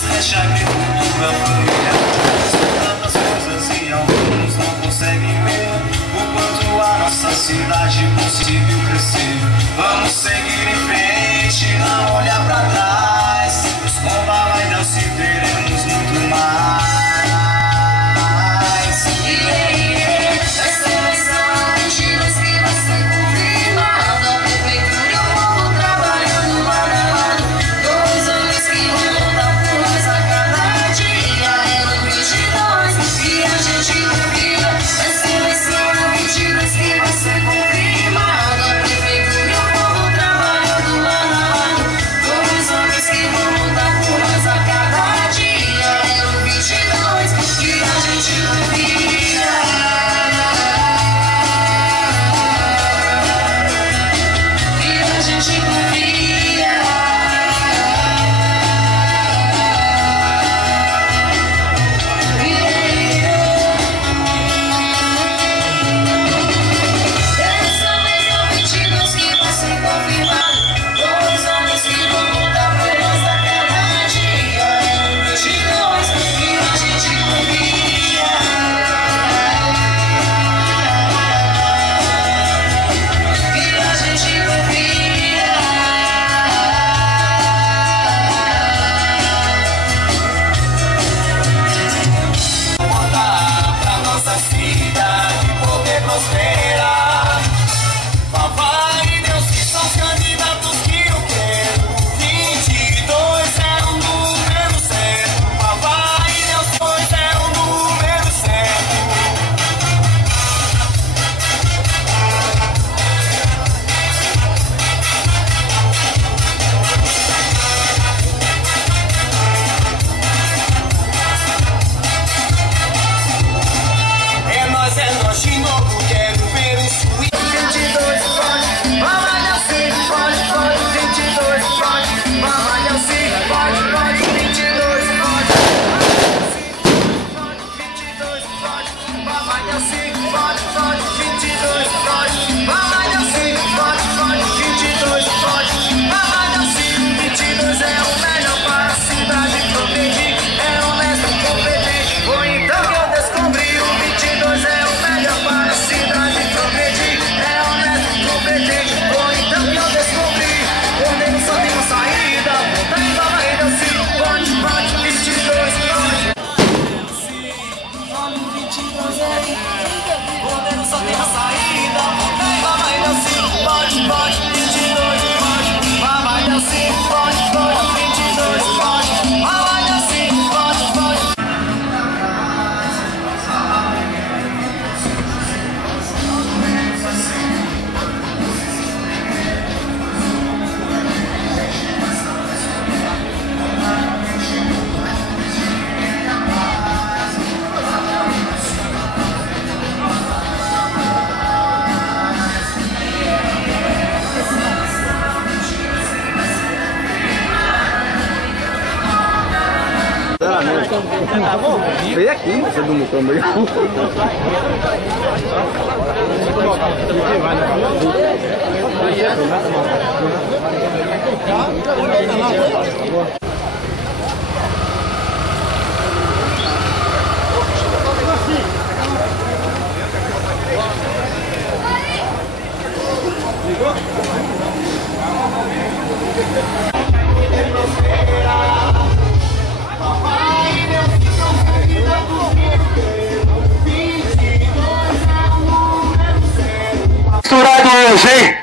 Deixa a agricultura familiar. Tantas coisas e alguns não conseguem ver o quanto a nossa cidade conseguiu crescer. Vamos seguir em frente, não olhar pra trás. Com Bala e Delci teremos muito mais. Essa eleição há 22 que vai ser confirmada. A prefeitura e o povo trabalhando lado a lado. 2 homens que vão lutar por nós a cada dia. É no 22 que a gente confia. Essa eleição há 22 que vai ser confirmada. A prefeitura e o povo trabalhando lado a lado. 2 homens que vão lutar por nós a cada dia. É no 22 que a gente confia. Tá bom? Veio aqui, você do Mucamba. Misturado hoje, hein?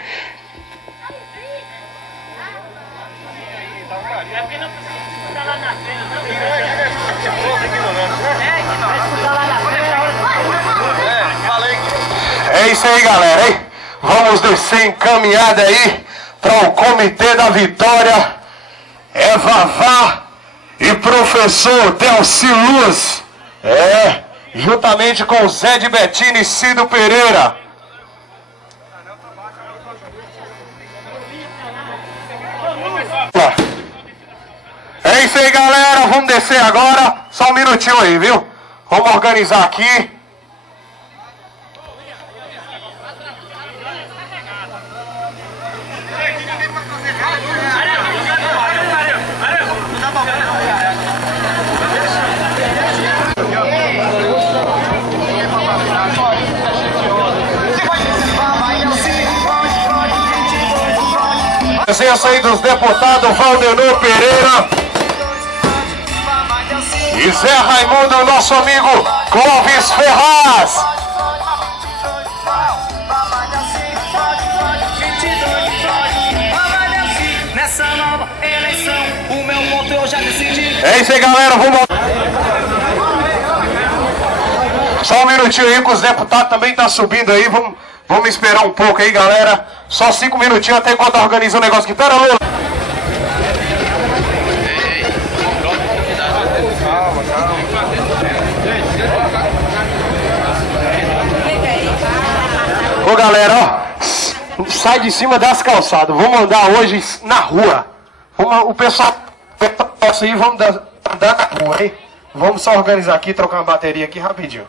É isso aí, galera, hein? Vamos descer em caminhada aí para o Comitê da Vitória. É Vavá e professor Delci Luz. Juntamente com Zé de Bettini e Cido Pereira. É isso aí, galera. Vamos descer agora. Só um minutinho aí, viu? Vamos organizar aqui. Presença aí dos deputados Valdenor Pereira e Zé Raimundo, nosso amigo Clóvis Ferraz. Nessa nova eleição, o meu voto eu já decidi. É isso aí, galera, vamos... Só um minutinho aí que os deputados também tá subindo aí, vamos esperar um pouco aí, galera. Só 5 minutinhos até enquanto organiza o negócio aqui. Pera, Lula. Ô galera, ó, sai de cima das calçadas. Vamos andar hoje na rua. O pessoal aí, vamos andar na rua, hein? Vamos só organizar aqui, trocar uma bateria aqui rapidinho.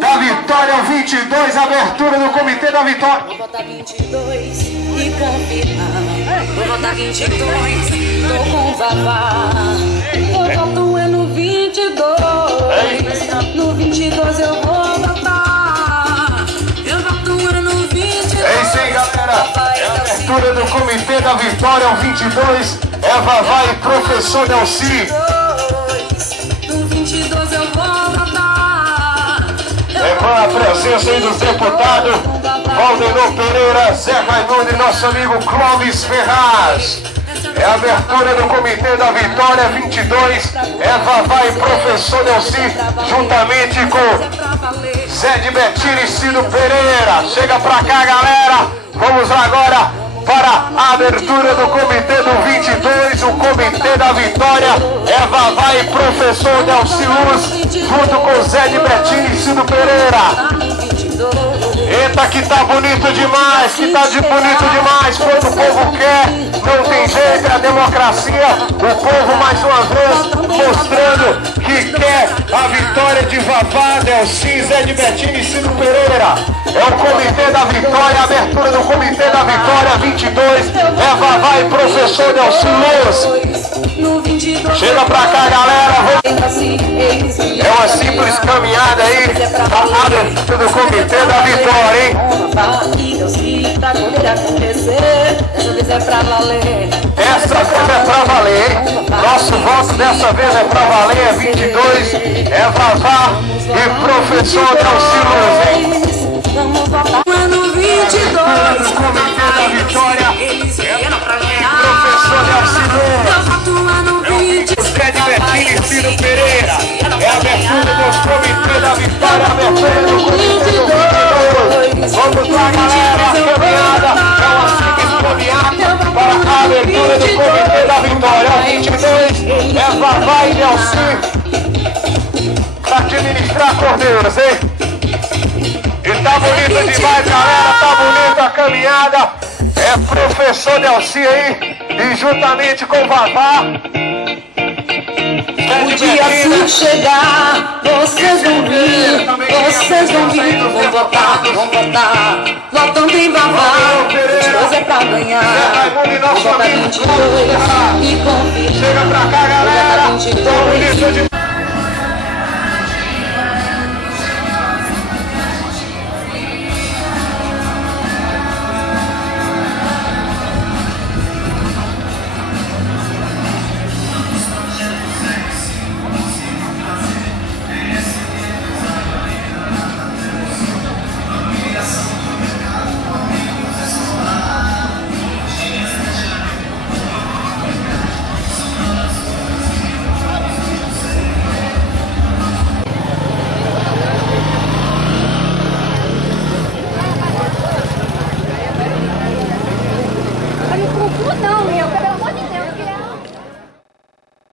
Da Vitória 22, abertura do Comitê da Vitória. Vou votar 22 e confirmar. Vou votar 22, tô com o Vavá. Eu voto é no 22. No 22 eu vou votar. Eu voto é no 22. É isso aí, galera. É a abertura do Comitê da Vitória 22. É Vavá e Professor Nelci. No 22 eu vou votar. Levando a presença aí dos deputados Valdenor Pereira, Zé Raimundo e nosso amigo Clóvis Ferraz. É a abertura do Comitê da Vitória 22. É Vavá e Professor Nelci, juntamente com Zé de Bettini e Cido Pereira. Chega pra cá, galera. Vamos agora para a abertura do Comitê do 22, o Comitê da Vitória. É Vavá e Professor Nelci Luz, junto com Zé de Bettini e Cido Pereira. Eita, que tá bonito demais, que tá bonito demais. Quando o povo quer, não tem jeito, é a democracia. O povo mais uma vez mostrando que quer a vitória de Vavá, Nelci, Zé de Bettini e Cido Pereira. É o Comitê da Vitória, a abertura do Comitê da Vitória 22. É Vavá e Professor Nelci Luz. Chega pra cá, galera. É uma simples caminhada aí, a abertura do Comitê da Vitória, hein? Essa vez é pra valer, hein? Nosso voto dessa vez é pra valer, é 22. É Vavá e Professor Nelci Luz, hein? No 22, Comitê da Vitória, Professor Nelci Luz, Zé de Bettini e Cido Pereira. É a abertura do Comitê da Vitória, a abertura do Comitê do 22. Vamos lá, galera, a caminhada é uma simples caminhada para a abertura do Comitê da Vitória 22. É Vavá e Nelci para administrar cordeiros, hein? E tá bonito demais, galera, tá bonita a caminhada. É Professor Nelci aí, e juntamente com o Vavá. o dia se chegar, vocês vão vir, vão votar, votando em Vavá, 22 é pra ganhar, vou votar 22 e confirmar. Chega pra cá, galera, tá bonito demais.